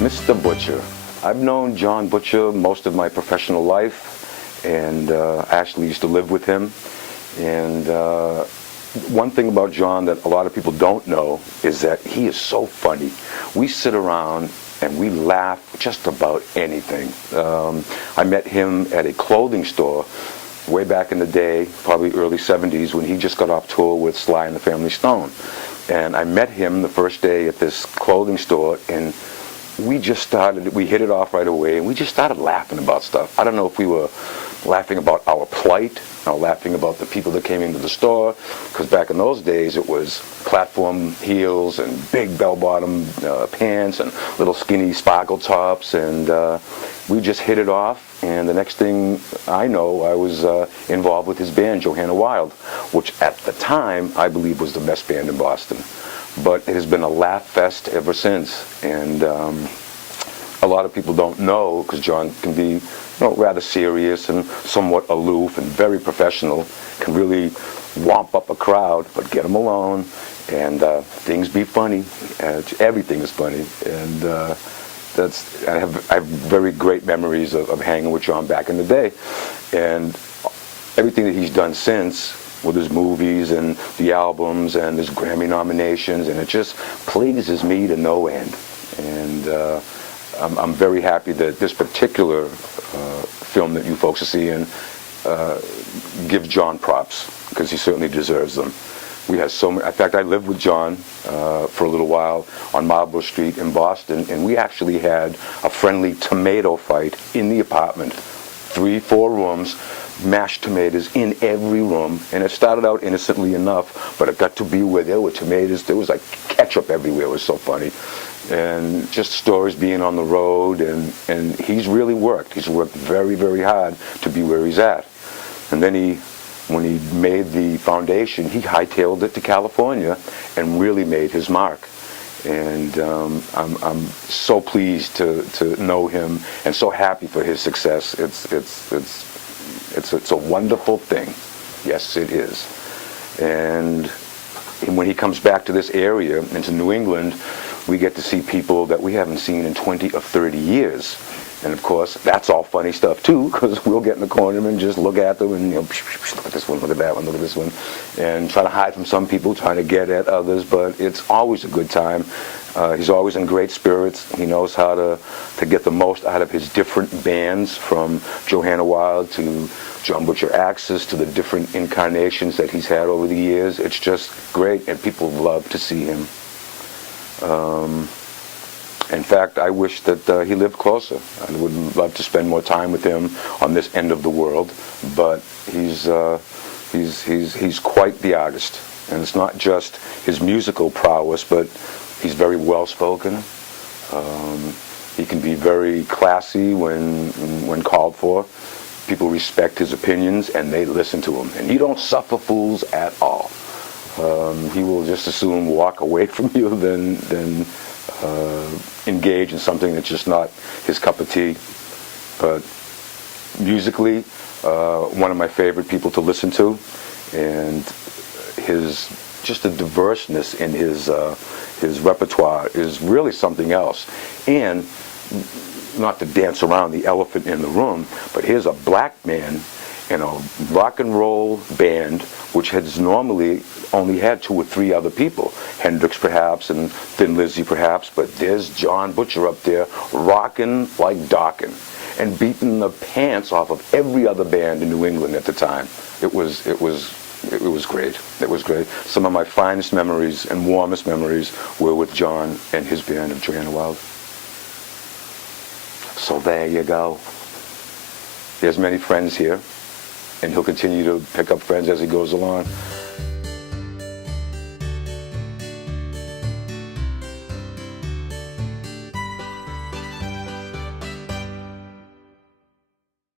Mr. Butcher. I've known Jon Butcher most of my professional life, and actually used to live with him. And one thing about Jon that a lot of people don't know is that he is so funny. We sit around and we laugh just about anything. I met him at a clothing store way back in the day, probably early 70s, when he just got off tour with Sly and the Family Stone. And I met him the first day at this clothing store, and we hit it off right away, and we just started laughing about stuff. I don't know if we were laughing about our plight, or laughing about the people that came into the store, because back in those days it was platform heels and big bell-bottom pants and little skinny sparkle tops, and we just hit it off. And the next thing I know, I was involved with his band, Johanna Wild, which at the time I believe was the best band in Boston. But it has been a laugh fest ever since, and a lot of people don't know, because Jon can be rather serious and somewhat aloof and very professional, can really womp up a crowd, but get them alone, and things be funny. Everything is funny, and I have very great memories of hanging with Jon back in the day, and everything that he's done since, with his movies and the albums and his Grammy nominations, and it just pleases me to no end. And I'm very happy that this particular film that you folks are seeing gives Jon props, because he certainly deserves them. We had so many. In fact, I lived with Jon for a little while on Marlborough Street in Boston, and we actually had a friendly tomato fight in the apartment. 3-4 rooms, mashed tomatoes in every room, and it started out innocently enough, but it got to be where there were tomatoes, there was like ketchup everywhere. It was so funny. And just stories being on the road, and he's really worked. He's worked very, very hard to be where he's at. And then when he made the foundation, he hightailed it to California and really made his mark. And I'm so pleased to know him, and so happy for his success. It's a wonderful thing. Yes, it is. And when he comes back to this area, into New England, we get to see people that we haven't seen in 20 or 30 years. And of course, that's all funny stuff too, because we'll get in the corner and just look at them and, look at this one, look at that one, look at this one, and try to hide from some people, trying to get at others, but it's always a good time. He's always in great spirits. He knows how to get the most out of his different bands, from Johanna Wild to Jon Butcher Axis to the different incarnations that he's had over the years. It's just great, and people love to see him. In fact, I wish that he lived closer. I would love to spend more time with him on this end of the world, but he's quite the artist. And it's not just his musical prowess, but he's very well-spoken. He can be very classy when called for. People respect his opinions, and they listen to him. And he don't suffer fools at all. He will just as soon walk away from you than engage in something that's just not his cup of tea. But musically, one of my favorite people to listen to, and just the diverseness in his repertoire is really something else. And not to dance around the elephant in the room, but here's a black man in a rock and roll band which has normally only had 2 or 3 other people, Hendrix perhaps and Thin Lizzy perhaps, but there's Jon Butcher up there rocking like Dawkins and beating the pants off of every other band in New England at the time. It was great. It was great. Some of my finest memories and warmest memories were with Jon and his band of Johanna Wild. So there you go. There's many friends here, and he'll continue to pick up friends as he goes along.